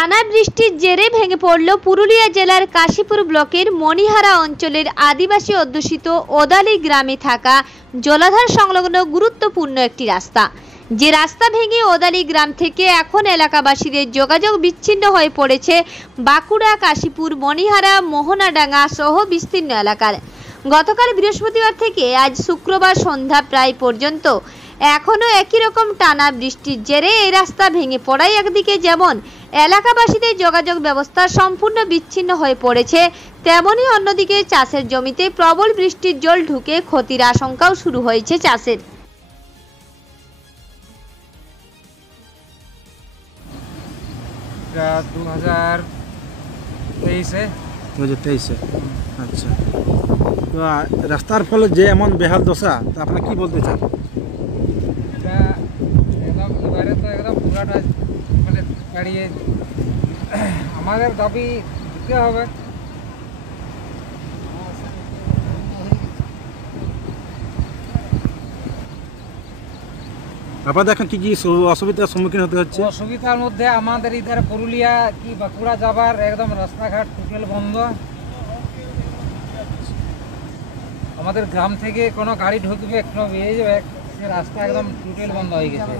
টানা বৃষ্টির জেরে ভেঙে পড়ল পুরুলিয়া জেলার কাশীপুর ব্লকের মণিহারা অঞ্চলের আদিবাসী অধ্যুষিত ওদালি গ্রামে থাকা জলাধার সংলগ্ন গুরুত্বপূর্ণ একটি রাস্তা। যে রাস্তা ভেঙে ওদালি গ্রাম থেকে এখন এলাকাবাসীদের যোগাযোগ বিচ্ছিন্ন হয়ে পড়েছে বাঁকুড়া, কাশীপুর, মণিহারা, মোহনাডাঙ্গা সহ বিস্তীর্ণ এলাকার। গতকাল বৃহস্পতিবার থেকে আজ শুক্রবার সন্ধ্যা প্রায় পর্যন্ত এখনও একই রকম টানা বৃষ্টির জেরে এই রাস্তা ভেঙে পড়ায় একদিকে যেমন এলাকাবাসীদের যোগাযোগ ব্যবস্থা সম্পূর্ণ বিচ্ছিন্ন হয়ে পড়েছে, তেমনি অন্যদিকে চাষের জমিতে প্রবল বৃষ্টির জল ঢুকে ক্ষতির আশঙ্কাও শুরু হয়েছে চাষের। এটা 2023 আচ্ছা, তো রাস্তার ফলে যে এমন বেহাল দশা, তা আপনারা কি বলতে চান? এটা একদম এবারে তো একদম পুরাটা মানে দাঁড়িয়ে আমাদের দাবি দিতে হবে। আপনাদের এখন কি কি অসুবিধার সম্মুখীন হতে হচ্ছে? অসুবিধার মধ্যে আমাদের ইধারে পুরুলিয়া কি বাঁকুড়া যাবার একদম রাস্তাঘাট টোটাল বন্ধ। আমাদের গ্রাম থেকে কোনো গাড়ি ঢুকবে, কোনো বেরিয়ে যাবে, সে রাস্তা একদম টোটাল বন্ধ হয়ে গেছে।